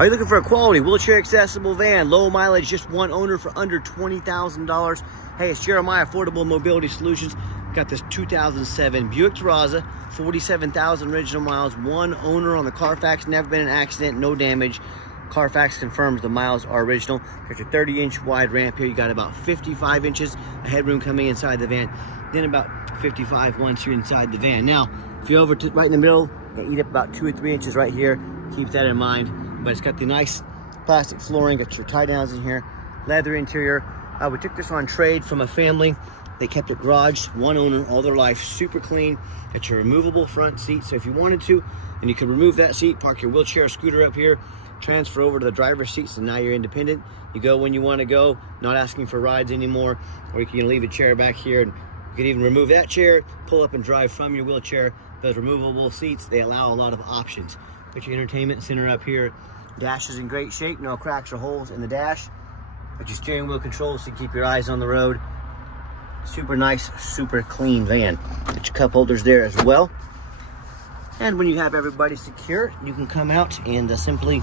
Are you looking for a quality wheelchair accessible van, low mileage, just one owner for under $20,000? Hey, it's Jeremiah Affordable Mobility Solutions. Got this 2007 Buick Terraza, 47,000 original miles, one owner on the Carfax, never been in an accident, no damage. Carfax confirms the miles are original. Got your 30-inch wide ramp here. You got about 55 inches of headroom coming inside the van, then about 55 once you're inside the van. Now, if you're over to right in the middle, you eat up about 2 or 3 inches right here. Keep that in mind. But it's got the nice plastic flooring, got your tie downs in here, leather interior. We took this on trade from a family. They kept it garaged, one owner all their life, super clean. Got your removable front seat, so if you wanted to, and you could remove that seat, park your wheelchair scooter up here, transfer over to the driver's seat, so now you're independent. You go when you want to go, not asking for rides anymore, or you can leave a chair back here, and you can even remove that chair, pull up and drive from your wheelchair. Those removable seats, they allow a lot of options. Put your entertainment center up here. Dash is in great shape, no cracks or holes in the dash. Got your steering wheel controls so you keep your eyes on the road. Super nice, super clean van. Got your cup holders there as well. And when you have everybody secure, you can come out and simply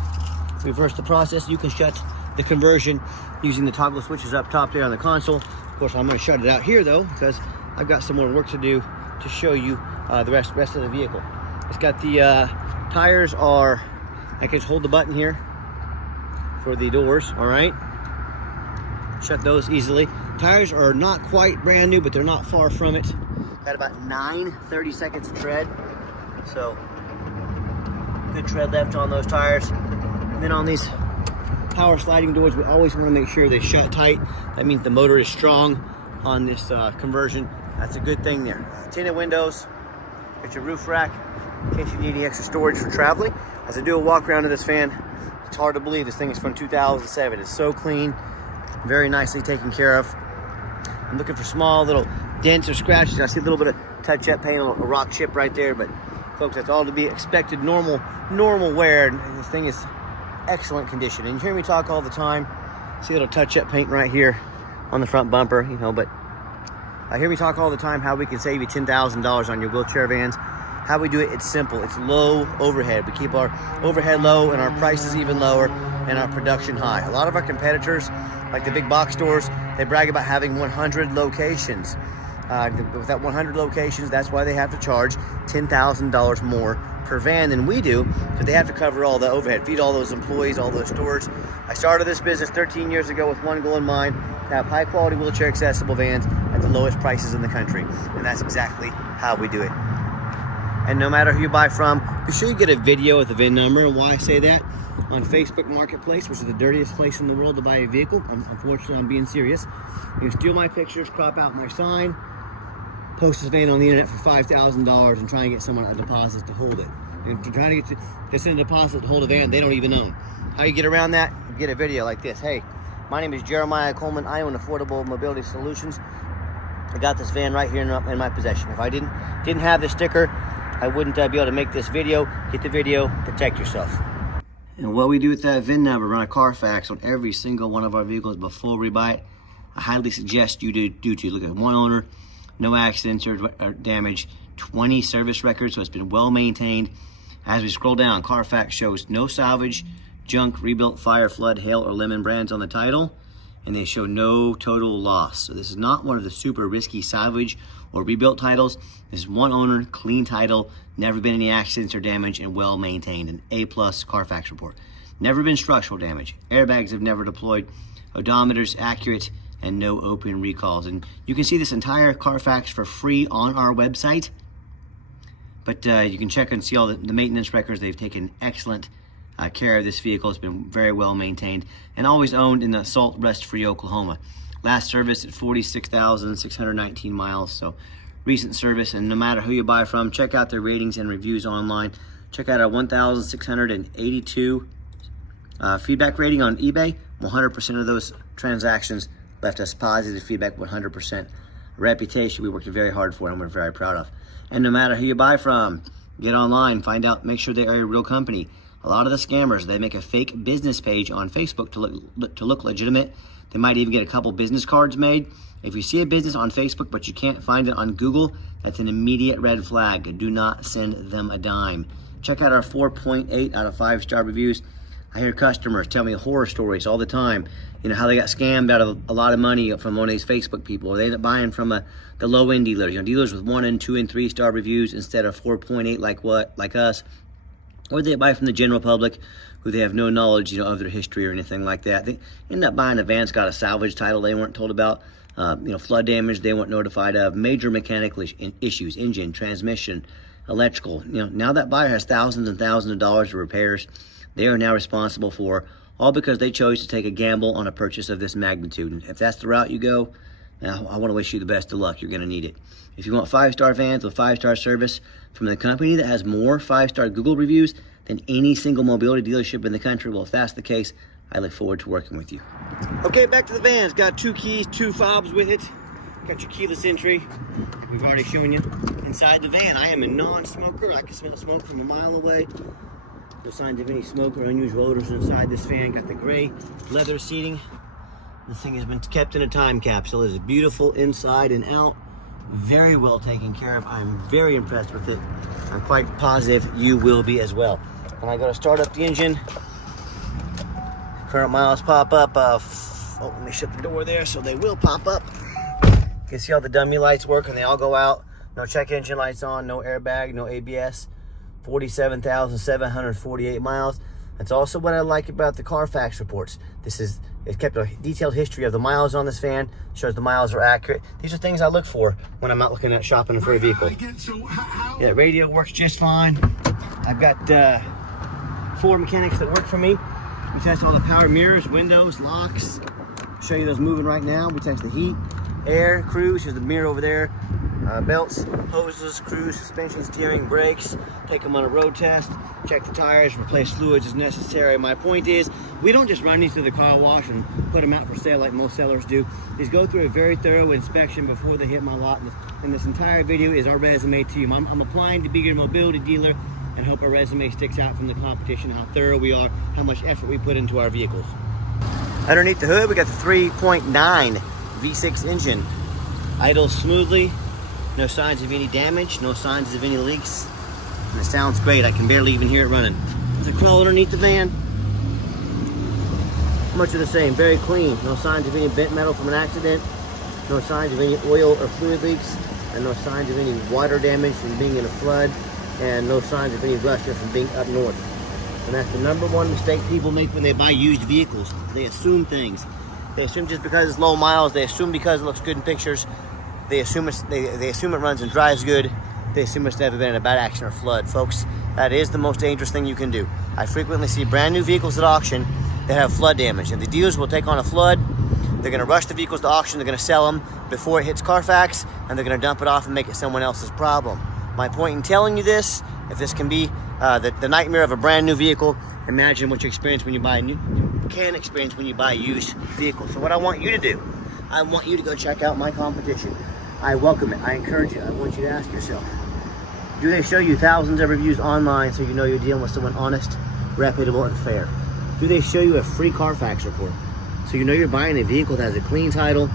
reverse the process. You can shut the conversion using the toggle switches up top there on the console. Of course, I'm going to shut it out here though, because I've got some more work to do to show you the rest of the vehicle. It's got the tires are, I can just hold the button here for the doors, all right? Shut those easily. Tires are not quite brand new, but they're not far from it. Got about 30 seconds of tread. So, good tread left on those tires. And then on these power sliding doors, we always want to make sure they shut tight. That means the motor is strong on this conversion. That's a good thing there. Tinted windows, got your roof rack in case you need any extra storage for traveling. As I do a walk around of this van, it's hard to believe this thing is from 2007. It's so clean, very nicely taken care of. I'm looking for small little dents or scratches. I see a little bit of touch-up paint, a rock chip right there, but folks, that's all to be expected, normal wear. And this thing is excellent condition. And you hear me talk all the time. See a little touch-up paint right here on the front bumper, you know, but I hear me talk all the time how we can save you $10,000 on your wheelchair vans. How we do it, it's simple. It's low overhead. We keep our overhead low and our prices even lower and our production high. A lot of our competitors, like the big box stores, they brag about having 100 locations. With that 100 locations, that's why they have to charge $10,000 more per van than we do, because they have to cover all the overhead, feed all those employees, all those stores. I started this business 13 years ago with one goal in mind: to have high quality wheelchair accessible vans at the lowest prices in the country. And that's exactly how we do it. And no matter who you buy from, be sure you get a video with the VIN number. And why I say that, on Facebook Marketplace, which is the dirtiest place in the world to buy a vehicle, unfortunately I'm being serious, you can steal my pictures, crop out my sign, post this van on the internet for $5,000 and try and get someone a deposit to hold it. And if you're trying to get this in a deposit to hold a van they don't even own. How you get around that? You get a video like this. Hey, my name is Jeremiah Coleman. I own Affordable Mobility Solutions. I got this van right here in my possession. If I didn't have this sticker, I wouldn't be able to make this video. Get the video, protect yourself. And what we do with that VIN number, run a Carfax on every single one of our vehicles before we buy it. I highly suggest you do look at one owner, no accidents or damage, 20 service records, so it's been well maintained. As we scroll down, Carfax shows no salvage, junk, rebuilt, fire, flood, hail, or lemon brands on the title, and they show no total loss. So this is not one of the super risky salvage or rebuilt titles. This is one owner, clean title, never been any accidents or damage, and well maintained. An A+ Carfax report. Never been structural damage. Airbags have never deployed. Odometer's accurate, and no open recalls. And you can see this entire Carfax for free on our website. But you can check and see all the maintenance records. They've taken excellent care of this vehicle. It's been very well maintained and always owned in the Salt Rest-Free Oklahoma. Last service at 46,619 miles. So recent service, and no matter who you buy from, check out their ratings and reviews online. Check out our 1,682 feedback rating on eBay. 100% of those transactions left us positive feedback, 100%. A reputation we worked very hard for and we're very proud of. And no matter who you buy from, get online, find out, make sure they are a real company. A lot of the scammers, they make a fake business page on Facebook to look legitimate. They might even get a couple business cards made. If you see a business on Facebook but you can't find it on Google, that's an immediate red flag. Do not send them a dime. Check out our 4.8 out of 5-star reviews. I hear customers tell me horror stories all the time. You know, how they got scammed out of a lot of money from one of these Facebook people, or they end up buying from the low-end dealers. You know, dealers with 1 and 2 and 3 star reviews instead of 4.8 like us. Or they buy from the general public who they have no knowledge, you know, of their history or anything like that. They end up buying a van that's got a salvage title they weren't told about, you know, flood damage they weren't notified of, major mechanical issues, engine, transmission, electrical. You know, now that buyer has thousands and thousands of dollars of repairs they are now responsible for, all because they chose to take a gamble on a purchase of this magnitude. And if that's the route you go, I want to wish you the best of luck. You're going to need it. If you want 5-star vans with 5-star service from the company that has more 5-star Google reviews than any single mobility dealership in the country, well, if that's the case, I look forward to working with you. Okay, back to the vans. Got 2 keys, 2 fobs with it. Got your keyless entry. We've already shown you inside the van. I am a non-smoker. I can smell smoke from a mile away. No signs of any smoke or unusual odors inside this van. Got the gray leather seating. This thing has been kept in a time capsule. It is beautiful inside and out. Very well taken care of. I'm very impressed with it. I'm quite positive you will be as well. When I go to start up the engine, current miles pop up. Let me shut the door there so they will pop up. You can see all the dummy lights work and they all go out. No check engine lights on, no airbag, no ABS. 47,748 miles. That's also what I like about the Carfax reports. It kept a detailed history of the miles on this van, shows the miles are accurate. These are things I look for when I'm out looking at shopping for a vehicle. Yeah, radio works just fine. I've got 4 mechanics that work for me. We test all the power mirrors, windows, locks. I'll show you those moving right now. We test the heat, air, cruise. Here's the mirror over there. Belts, hoses, cruise, suspension, steering, brakes. Take them on a road test. Check the tires, replace fluids as necessary. My point is, we don't just run these through the car wash and put them out for sale like most sellers do. These go through a very thorough inspection before they hit my lot. And this entire video is our resume to you. I'm applying to be your mobility dealer and hope our resume sticks out from the competition, how thorough we are, how much effort we put into our vehicles. Underneath the hood, we got the 3.9 V6 engine. Idles smoothly. No signs of any damage, no signs of any leaks. And it sounds great. I can barely even hear it running. There's a crawl underneath the van. Much of the same, very clean. No signs of any bent metal from an accident. No signs of any oil or fluid leaks. And no signs of any water damage from being in a flood. And no signs of any rust from being up north. And that's the #1 mistake people make when they buy used vehicles. They assume things. They assume just because it's low miles, they assume because it looks good in pictures, they assume it runs and drives good. They assume it's never been in a bad accident or flood. Folks, that is the most dangerous thing you can do. I frequently see brand new vehicles at auction that have flood damage, and the dealers will take on a flood. They're going to rush the vehicles to auction. They're going to sell them before it hits Carfax, and they're going to dump it off and make it someone else's problem. My point in telling you this, if this can be the nightmare of a brand new vehicle, imagine what you experience when you buy when you buy a used vehicle. So what I want you to do, I want you to go check out my competition. I welcome it. I encourage you. I want you to ask yourself, do they show you thousands of reviews online so you know you're dealing with someone honest, reputable, and fair? Do they show you a free Carfax report so you know you're buying a vehicle that has a clean title,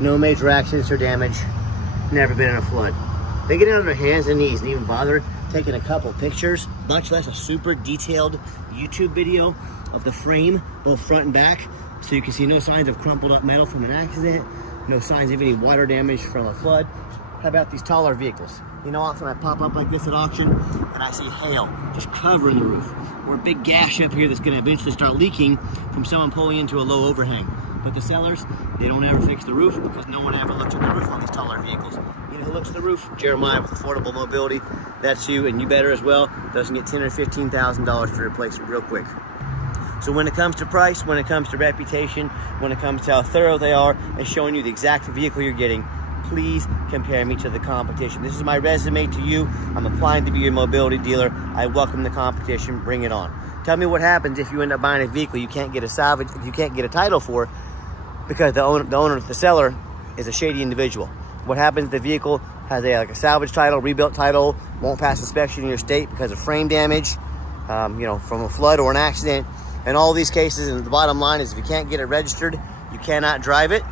no major accidents or damage, never been in a flood? They get it on their hands and knees and even bother taking a couple pictures, much less a super detailed YouTube video of the frame, both front and back, so you can see no signs of crumpled up metal from an accident, no signs of any water damage from a flood. How about these taller vehicles? You know, often I pop up like this at auction and I see hail just covering the roof, or a big gash up here that's going to eventually start leaking from someone pulling into a low overhang. But the sellers, they don't ever fix the roof because no one ever looks at the roof on these taller vehicles. You know who looks at the roof? Jeremiah with Affordable Mobility. That's you, and you better as well. Doesn't get $10,000 or $15,000 to replace it real quick. So when it comes to price, when it comes to reputation, when it comes to how thorough they are and showing you the exact vehicle you're getting, please compare me to the competition. This is my resume to you. I'm applying to be your mobility dealer. I welcome the competition. Bring it on. Tell me what happens if you end up buying a vehicle you can't get a salvage, you can't get a title for, because the seller is a shady individual. What happens if the vehicle has a salvage title, rebuilt title, won't pass inspection in your state because of frame damage, from a flood or an accident? In all these cases, and the bottom line is, if you can't get it registered, you cannot drive it.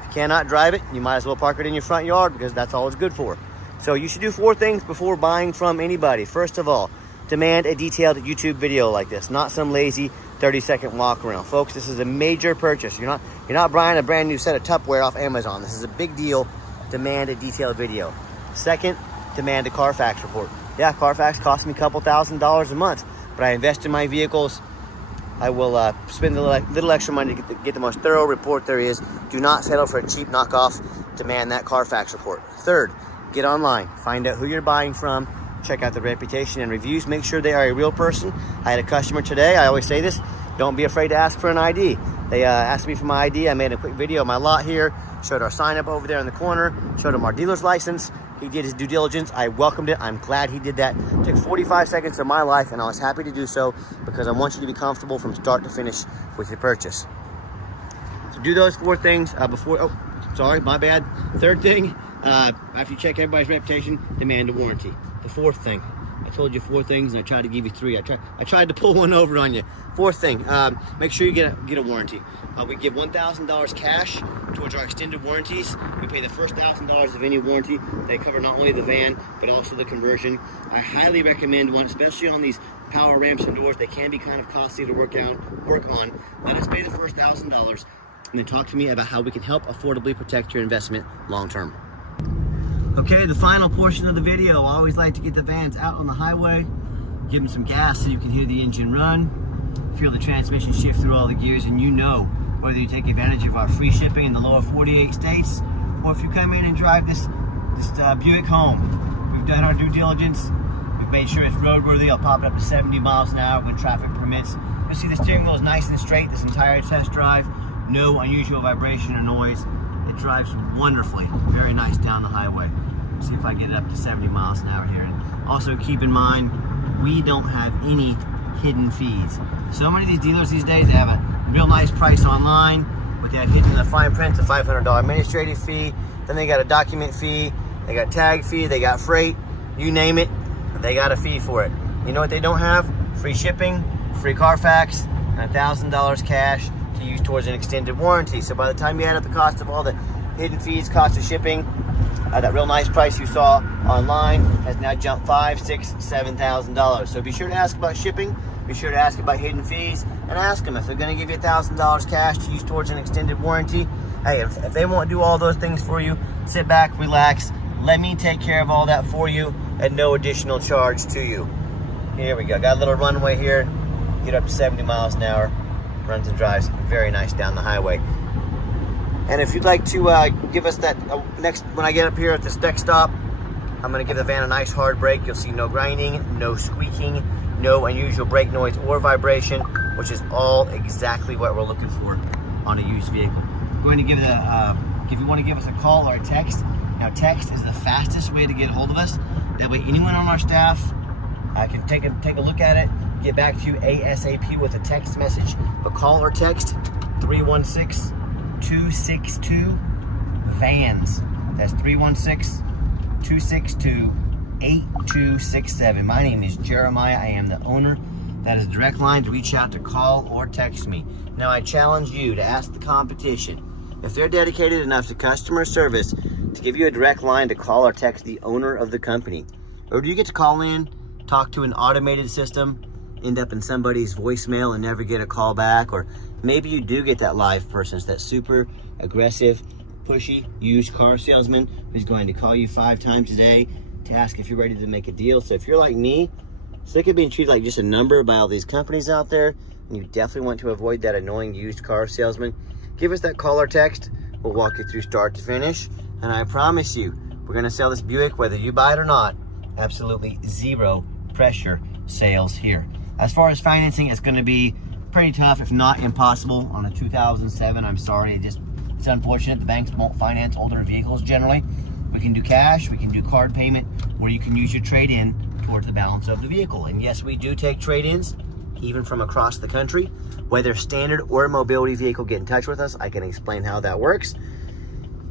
If you cannot drive it, you might as well park it in your front yard, because that's all it's good for. So you should do 4 things before buying from anybody. First of all, demand a detailed YouTube video like this, not some lazy 30-second walk around. Folks, this is a major purchase. You're not buying a brand new set of Tupperware off Amazon. This is a big deal. Demand a detailed video. Second, demand a Carfax report. Yeah, Carfax costs me a couple $1,000s a month, but I invest in my vehicles. I will spend a little extra money to get the most thorough report there is. Do not settle for a cheap knockoff. Demand that Carfax report. Third, get online. Find out who you're buying from. Check out the reputation and reviews. Make sure they are a real person. I had a customer today. I always say this. Don't be afraid to ask for an ID. They asked me for my ID. I made a quick video of my lot here. Showed our sign up over there in the corner. Showed him our dealer's license. He did his due diligence. I welcomed it. I'm glad he did that. It took 45 seconds of my life, and I was happy to do so because I want you to be comfortable from start to finish with your purchase. So do those 4 things before, oh, sorry, my bad. Third thing, after you check everybody's reputation, demand a warranty. The 4th thing. I told you 4 things and I tried to give you 3. I tried to pull one over on you. 4th thing, make sure you get a warranty. We give $1,000 cash towards our extended warranties. We pay the first $1,000 of any warranty. They cover not only the van, but also the conversion. I highly recommend one, especially on these power ramps and doors. They can be kind of costly to work on. Let us pay the first $1,000 and then talk to me about how we can help affordably protect your investment long term. Okay, the final portion of the video. I always like to get the vans out on the highway, give them some gas so you can hear the engine run, feel the transmission shift through all the gears, and you know whether you take advantage of our free shipping in the lower 48 states, or if you come in and drive this Buick home. We've done our due diligence. We've made sure it's roadworthy. I'll pop it up to 70 miles an hour when traffic permits. You'll see the steering wheel is nice and straight this entire test drive. No unusual vibration or noise. It drives wonderfully. Very nice down the highway. See if I get it up to 70 miles an hour here. And also keep in mind, we don't have any hidden fees. So many of these dealers these days, they have a real nice price online, but they have hidden in the fine print, a $500 administrative fee. Then they got a document fee, they got tag fee, they got freight, you name it, they got a fee for it. You know what they don't have? Free shipping, free Carfax, and $1,000 cash to use towards an extended warranty. So by the time you add up the cost of all the hidden fees, cost of shipping, that real nice price you saw online has now jumped $5,000, $6,000, $7,000. So be sure to ask about shipping, be sure to ask about hidden fees, and ask them if they're going to give you $1,000 cash to use towards an extended warranty. Hey, if they won't do all those things for you, sit back, relax, let me take care of all that for you at no additional charge to you. Here we go, got a little runway here, get up to 70 miles an hour, runs and drives very nice down the highway. And if you'd like to give us that next, when I get up here at this deck stop, I'm gonna give the van a nice hard brake. You'll see no grinding, no squeaking, no unusual brake noise or vibration, which is all exactly what we're looking for on a used vehicle. I'm going to give if you want to give us a call or a text. Now text is the fastest way to get a hold of us. That way anyone on our staff can take a look at it, get back to you ASAP with a text message. But call or text 316-262-VANS. That's 316-262-8267. My name is Jeremiah. I am the owner. That is a direct line to reach out to call or text me. Now I challenge you to ask the competition if they're dedicated enough to customer service to give you a direct line to call or text the owner of the company. Or do you get to call in, talk to an automated system, end up in somebody's voicemail and never get a call back? Or maybe you do get that live person. It's that super aggressive, pushy used car salesman who's going to call you 5 times a day to ask if you're ready to make a deal. So if you're like me, sick of being treated like just a number by all these companies out there, and you definitely want to avoid that annoying used car salesman, give us that call or text. We'll walk you through start to finish, and I promise you, we're gonna sell this Buick whether you buy it or not. Absolutely zero pressure sales here. As far as financing, it's gonna be pretty tough, if not impossible, on a 2007. I'm sorry, it's unfortunate. The banks won't finance older vehicles generally. We can do cash, we can do card payment, or you can use your trade-in towards the balance of the vehicle. And yes, we do take trade-ins, even from across the country. Whether standard or a mobility vehicle, get in touch with us. I can explain how that works.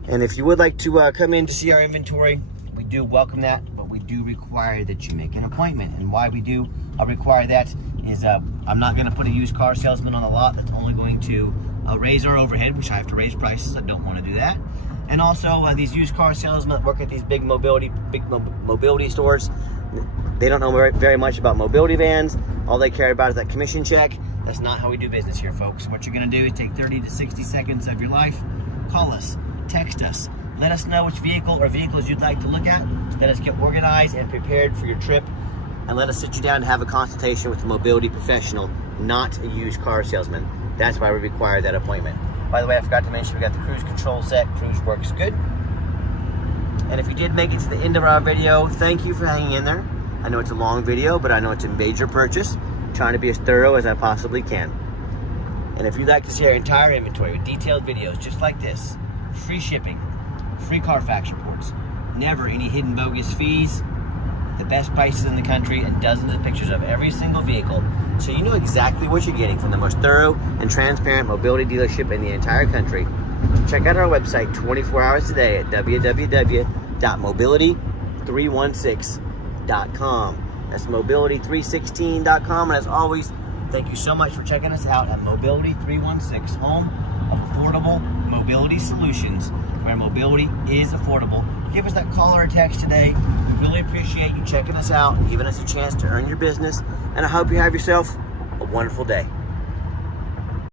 And if you would like to come in to see our inventory, we do welcome that, but we do require that you make an appointment. And why we do require that is I'm not gonna put a used car salesman on the lot that's only going to raise our overhead, which I have to raise prices. I don't wanna do that. And also these used car salesmen that work at these big mobility stores, they don't know very much about mobility vans. All they care about is that commission check. That's not how we do business here, folks. What you're gonna do is take 30 to 60 seconds of your life, call us, text us, let us know which vehicle or vehicles you'd like to look at. Let us get organized and prepared for your trip, and let us sit you down and have a consultation with a mobility professional, not a used car salesman. That's why we require that appointment. By the way, I forgot to mention we got the cruise control set. Cruise works good. And if you did make it to the end of our video, thank you for hanging in there. I know it's a long video, but I know it's a major purchase. I'm trying to be as thorough as I possibly can. And if you'd like to see our entire inventory with detailed videos just like this, free shipping, free Carfax reports, never any hidden bogus fees, the best prices in the country, and dozens of pictures of every single vehicle, so you know exactly what you're getting from the most thorough and transparent mobility dealership in the entire country. Check out our website 24 hours a day at www.mobility316.com. That's mobility316.com. And as always, thank you so much for checking us out at Mobility 316, home of affordable mobility solutions, where mobility is affordable. Give us that call or a text today. We really appreciate you checking us out and giving us a chance to earn your business. And I hope you have yourself a wonderful day.